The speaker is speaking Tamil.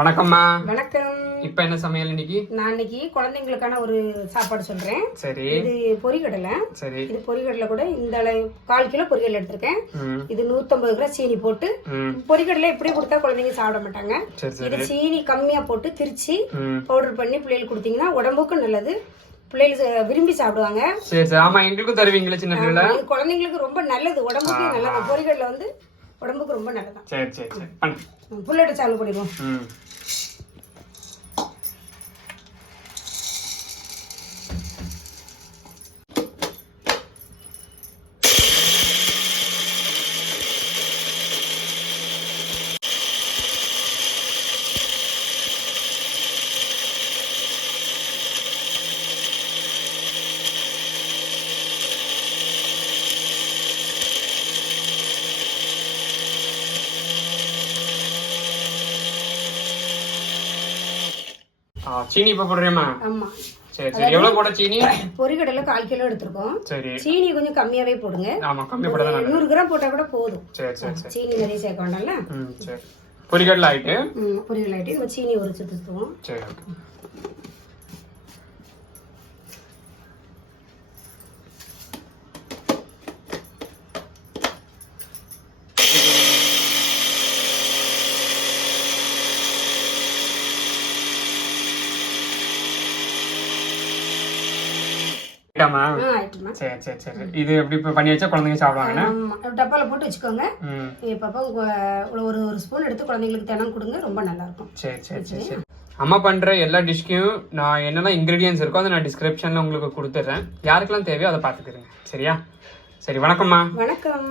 வணக்கம்மா. வணக்கம். இப்ப என்ன சமையல் இன்னைக்கு? நான் இன்னைக்கு குழந்தைங்களுக்கான ஒரு சாப்பாடு சொல்றேன். சரி. இது பொரிகடலை. சரி. இது பொரிகடலை கூட இந்த 1/4 கிலோ பொரிகடலை எடுத்திருக்கேன். இது 150 கிராம் சீனி போட்டு பொரிகடலை எப்படி கொடுத்தா குழந்தைங்க சாப்பிட மாட்டாங்க. இது சீனி கம்மியா போட்டு திரிச்சு பவுடர் பண்ணி பிள்ளைகளுக்கு கொடுத்தீங்கன்னா உடம்புக்கும் நல்லது. பிள்ளைகள் விரும்பி சாப்பிடுவாங்க. சரி சரி. ஆமா, எங்களுக்கும் தருவீங்களா சின்ன பிள்ளை? குழந்தைங்களுக்கு ரொம்ப நல்லது, உடம்புக்கு நல்லது. பொரிகடலை வந்து உடம்புக்கு ரொம்ப நல்லதான். சரி சரி சரி. புல்லட்ட சாலு பண்ணிடுவோம். சீனி இப்ப போடுறேமா? ஆமா. சரி சரி. எவ்வளவு போட சீனி? பொரிகடலை 1/4 கிலோ எடுத்துருக்கோம். சரி. சீனி கொஞ்சம் கம்மியாவே போடுங்க. ஆமா, கம்மியா போட்டா தான் 100 கிராம் போட்டா கூட போதும். சரி சரி சரி. சீனி நிறைய சேர்க்க வேண்டாம்ல. சரி. பொரிகடலை ஆயிட்டு. பொரிகடலை ஆயிட்டு நம்ம சீனி ஒரு சுத்துவோம். சரி. சரி சரி சரி. இது எப்படி பண்ணி வச்சா குழந்தைங்க சாப்பிடுவாங்க? டப்பால போட்டு வச்சுக்கோங்க. இப்ப ஒரு ஸ்பூன் எடுத்து குழந்தைங்களுக்கு தினம் கொடுங்க, ரொம்ப நல்லா இருக்கும். சரி சரி சரி சரி. அம்மா பண்ற எல்லா டிஷ்க்கும் நான் என்னெல்லாம் இன்கிரீடியன்ஸ் இருக்கோ அதை நான் டிஸ்கிரிப்ஷன்ல உங்களுக்கு கொடுத்துட்றேன். யாருக்கெல்லாம் தேவையோ அதை பார்த்துக்கிறேங்க. சரியா? சரி. வணக்கம்மா. வணக்கம்.